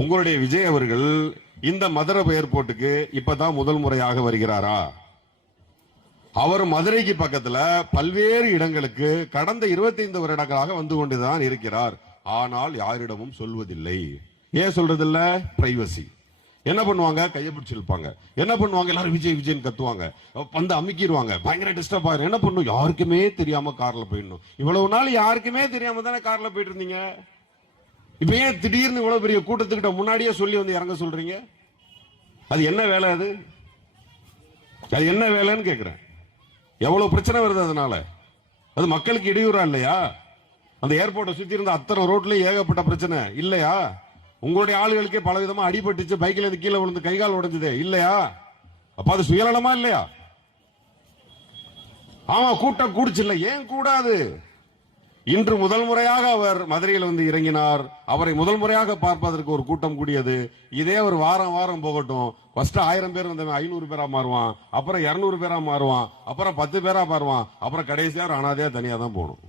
உங்களுடைய விஜய் அவர்கள் இந்த மதுரை ஏர்போர்ட்டுக்கு இப்பதான் முதல் முறையாக வருகிறாரா? அவர் மதுரைக்கு பக்கத்துல பல்வேறு இடங்களுக்கு கடந்த 25 வருடங்களாக வந்து கொண்டுதான் இருக்கிறார். ஆனால் யாரிடமும் சொல்வதில்லை. ஏன் சொல்றதில்ல? பிரைவசி. என்ன பண்ணுவாங்க? கையை பிடிச்சு இழுப்பாங்க. என்ன பண்ணுவாங்க? எல்லாரும் விஜய் விஜய்னு கத்துவாங்க, வந்து அமுக்கிடுவாங்க, பயங்கர டிஸ்டர்ப் ஆயிரும். என்ன பண்ணும்? யாருக்குமே தெரியாம கார்ல போயிடணும். இவ்வளவு நாள் யாருக்குமே தெரியாம தானே கார்ல போயிட்டு இருந்தீங்க. இப்ப ஏன் திடீர்னு இவ்வளவு பெரிய கூட்டத்துக்கிட்ட முன்னாடியே சொல்லி வந்து இறங்க சொல்றீங்க? அது என்ன வேலை? அது என்ன வேலைன்னு கேக்குறேன். எவ்வளவு பிரச்சனை வருது அதனால? அது மக்களுக்கு இடையூறா இல்லையா? அந்த ஏர்போர்ட்டை சுத்தி இருந்த அத்தனை ரோட்ல ஏகப்பட்ட பிரச்சனை இல்லையா? உங்களுடைய ஆளுகளுக்கே பல விதமா அடிபட்டுச்சு, பைக்கில் இருந்து கீழே விழுந்து கைகால் உடைஞ்சது இல்லையா? அப்ப அது சுயநலமா இல்லையா? ஆமா, கூட்டம் கூடுச்சு இல்ல. ஏன் கூடாது? இன்று முதல் முறையாக அவர் மதுரையில் வந்து இறங்கினார். அவரை முதல் முறையாக பார்ப்பதற்கு ஒரு கூட்டம் கூடியது. இதே ஒரு வாரம் வாரம் போகட்டும். ஃபர்ஸ்ட் 1000 பேர் வந்தவன் 500 பேரா மாறுவான், அப்புறம் 200 பேரா மாறுவான், அப்புறம் 10 பேரா மாறுவான், அப்புறம் கடைசியா அனாதையா தனியா தான் போகணும்.